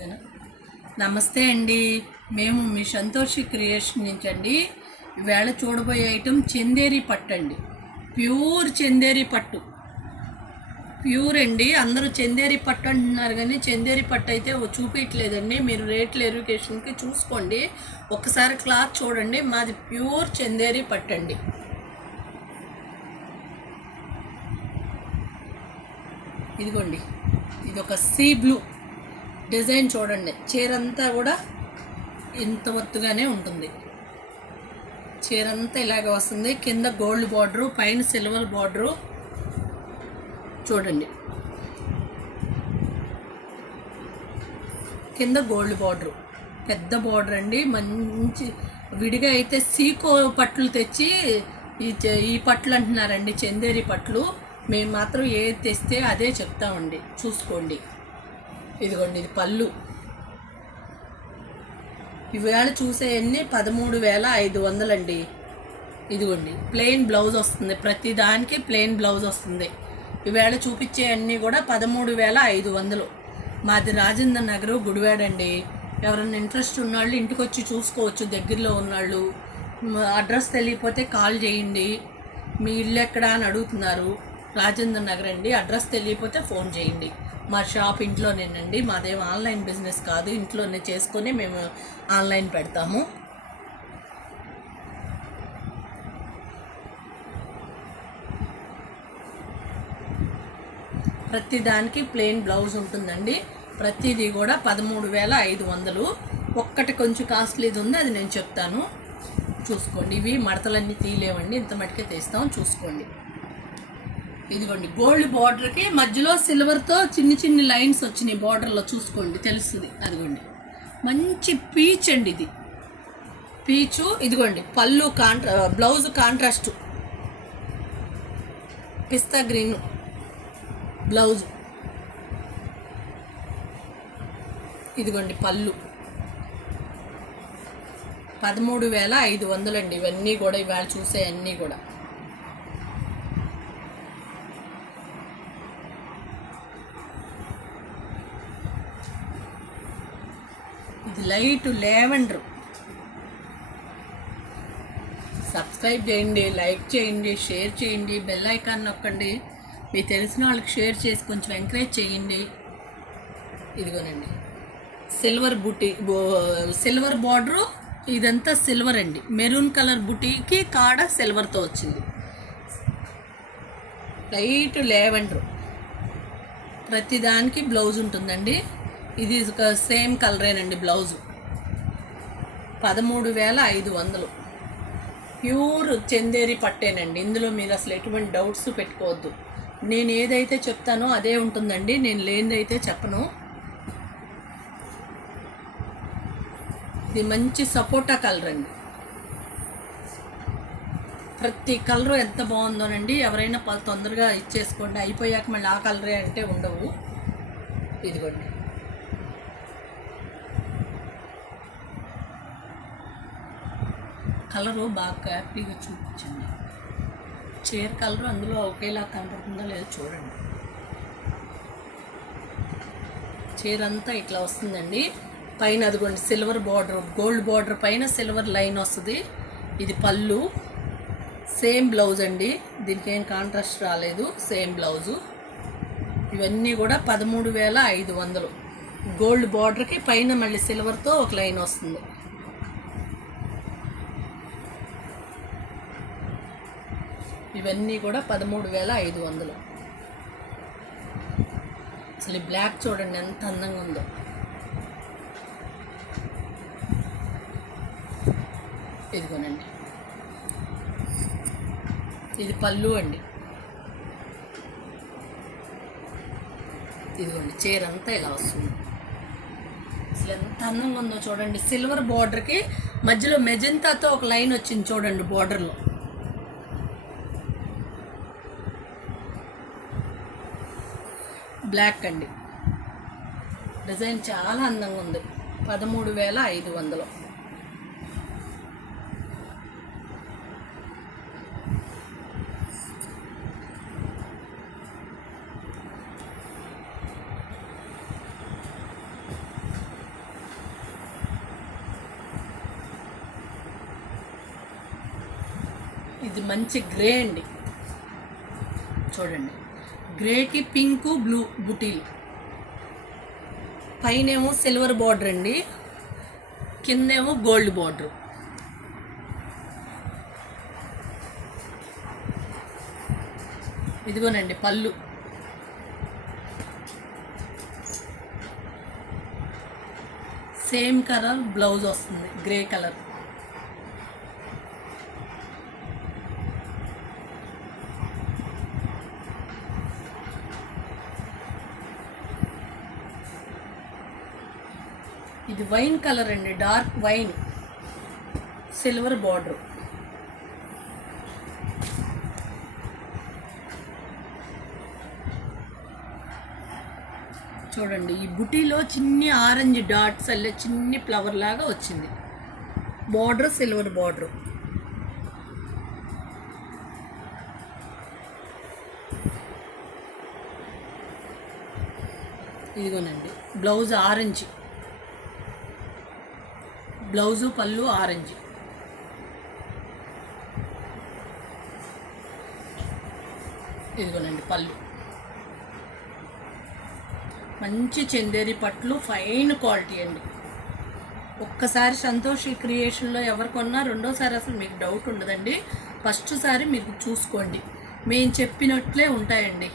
ఓకేనా. నమస్తే అండి, మేము మీ సంతోషి క్రియేషన్ నుంచి అండి. ఈవేళ చూడబోయే ఐటెం చందేరి పట్టు అండి. ప్యూర్ చందేరి పట్టు, ప్యూర్ అండి. అందరూ చందేరి పట్టు అంటున్నారు కానీ చందేరి పట్టు అయితే చూపించలేదండి. మీరు రేట్ల ఎడ్యుకేషన్కి చూసుకోండి, ఒక్కసారి క్లాత్ చూడండి. మాది ప్యూర్ చందేరి పట్టు అండి. ఇదిగోండి, ఇది ఒక సీ బ్లూ డిజైన్ చూడండి. చీర అంతా కూడా ఇంత ఒత్తుగానే ఉంటుంది. చీర అంతా ఇలాగ వస్తుంది. కింద గోల్డ్ బార్డరు, పైన సిల్వర్ బార్డరు చూడండి. కింద గోల్డ్ బార్డరు, పెద్ద బార్డర్ అండి. మంచి విడిగా అయితే సీకో పట్లు తెచ్చి ఈ పట్లు అంటున్నారండి, చందేరి పట్లు. మేము మాత్రం ఏది తెస్తే అదే చెప్తామండి, చూసుకోండి. ఇదిగోండి, ఇది పళ్ళు. ఈవేళ చూసేవన్నీ 13,500 అండి. ఇదిగోండి, ప్లెయిన్ బ్లౌజ్ వస్తుంది. ప్రతి దానికి ప్లెయిన్ బ్లౌజ్ వస్తుంది. ఈవేళ చూపించే అన్నీ కూడా 13,500. మాది రాజేంద్ర నగరు, గుడివాడండి. ఎవరైనా ఇంట్రెస్ట్ ఉన్నవాళ్ళు ఇంటికి వచ్చి చూసుకోవచ్చు, దగ్గరలో ఉన్నవాళ్ళు. అడ్రస్ తెలియకపోతే కాల్ చేయండి. మీ ఇల్లు ఎక్కడ అని అడుగుతున్నారు. రాజేంద్ర నగర్ అండి. అడ్రస్ తెలియకపోతే ఫోన్ చేయండి. మా షాప్ ఇంట్లోనేనండి. మాదేం ఆన్లైన్ బిజినెస్ కాదు, ఇంట్లోనే చేసుకొని మేము ఆన్లైన్ పెడతాము. ప్రతి దానికి ప్లెయిన్ బ్లౌజ్ ఉంటుందండి. ప్రతిదీ కూడా 13,500. ఒక్కటి కొంచెం కాస్ట్లీది ఉంది, అది నేను చెప్తాను, చూసుకోండి. ఇవి మడతలన్నీ తీయలేవండి, ఇంత మటుకే తీస్తాం, చూసుకోండి. ఇదిగోండి, గోల్డ్ బార్డర్కి మధ్యలో సిల్వర్తో చిన్ని చిన్ని లైన్స్ వచ్చినాయి బార్డర్లో, చూసుకోండి, తెలుస్తుంది. అదిగోండి, మంచి పీచ్ అండి ఇది, పీచు. ఇదిగోండి, పళ్ళు బ్లౌజ్ కాంట్రాస్ట్ పిస్తా గ్రీన్ బ్లౌజ్. ఇదిగోండి పళ్ళు. 13,500 అండి. ఇవన్నీ కూడా ఇవాళ చూసే అన్నీ కూడా. ఇది లైట్ లావెండర్. సబ్స్క్రైబ్ చేయండి, లైక్ చేయండి, షేర్ చేయండి, బెల్ ఐకాన్ నొక్కండి. మీకు తెలిసిన వాళ్ళకి షేర్ చేసి కొంచెం ఎంకరేజ్ చేయండి. ఇదిగోనండి, సిల్వర్ బుటీ, సిల్వర్ బార్డరు. ఇదంతా సిల్వర్ అండి. మెరూన్ కలర్ బుటీకి కాడ సిల్వర్తో వచ్చింది. Light lavender. ప్రతిదానికి బ్లౌజ్ ఉంటుందండి. ఇది ఒక సేమ్ కలరేనండి బ్లౌజు. 13,500. ప్యూర్ చందేరి పట్టేనండి. ఇందులో మీరు అసలు ఎటువంటి డౌట్స్ పెట్టుకోవద్దు. నేను ఏదైతే చెప్తానో అదే ఉంటుందండి, నేను లేనిదైతే చెప్పను. ఇది మంచి సపోటా కలర్ అండి. ప్రతి కలరు ఎంత బాగుందోనండి. ఎవరైనా తొందరగా ఇచ్చేసుకోండి, అయిపోయాక మళ్ళీ ఆ కలరే అంటే ఉండవు. ఇదిగోండి, కలరు బాగా హ్యాపీగా చూపించండి. చీర కలరు అందులో ఒకేలా కనపడుతుందో లేదో చూడండి. చీర అంతా ఇట్లా వస్తుందండి. పైన అదిగోండి సిల్వర్ బార్డర్, గోల్డ్ బార్డర్ పైన సిల్వర్ లైన్ వస్తుంది. ఇది పళ్ళు. సేమ్ బ్లౌజ్ అండి, దీనికి ఏం కాంట్రాస్ట్ రాలేదు, సేమ్ బ్లౌజు. ఇవన్నీ కూడా 13,500. గోల్డ్ బార్డర్కి పైన మళ్ళీ సిల్వర్తో ఒక లైన్ వస్తుంది. ఇవన్నీ కూడా 13,500. అసలు ఈ బ్లాక్ చూడండి ఎంత అందంగా ఉందో. ఇదిగోనండి, ఇది పళ్ళు అండి. ఇదిగోండి, చీర అంతా ఇలా వస్తుంది. అసలు ఎంత అందంగా ఉందో చూడండి. సిల్వర్ బార్డర్కి మధ్యలో మెజెంతాతో ఒక లైన్ వచ్చింది చూడండి బార్డర్లో. బ్లాక్ అండి. డిజైన్ చాలా అందంగా ఉంది. 13,500. ఇది మంచి గ్రే అండి, చూడండి. గ్రేకి పింక్ బ్లూ బుటీలు, పైనేమో సిల్వర్ బార్డర్ అండి, కిందేమో గోల్డ్ బార్డర్. ఇదిగోనండి పళ్ళు. సేమ్ కలర్ బ్లౌజ్ వస్తుంది, గ్రే కలర్. ఇది వైన్ కలర్ అండి, డార్క్ వైన్, సిల్వర్ బార్డర్. చూడండి ఈ బుటీలో చిన్ని ఆరెంజ్ డాట్స్ అల్లే చిన్ని ఫ్లవర్ లాగా వచ్చింది. Border silver border. ఇదిగోనండి బ్లౌజ్ ఆరెంజ్, బ్లౌజు పళ్ళు ఆరెంజ్. ఇదిగోనండి పళ్ళు. మంచి చందేరి పట్లు, ఫైన్ క్వాలిటీ అండి. ఒక్కసారి సంతోష్ క్రియేషన్లో ఎవరు కొన్నా రెండోసారి అసలు మీకు డౌట్ ఉండదండి. ఫస్ట్ సారి మీరు చూసుకోండి, మేము చెప్పినట్లే ఉంటాయండి.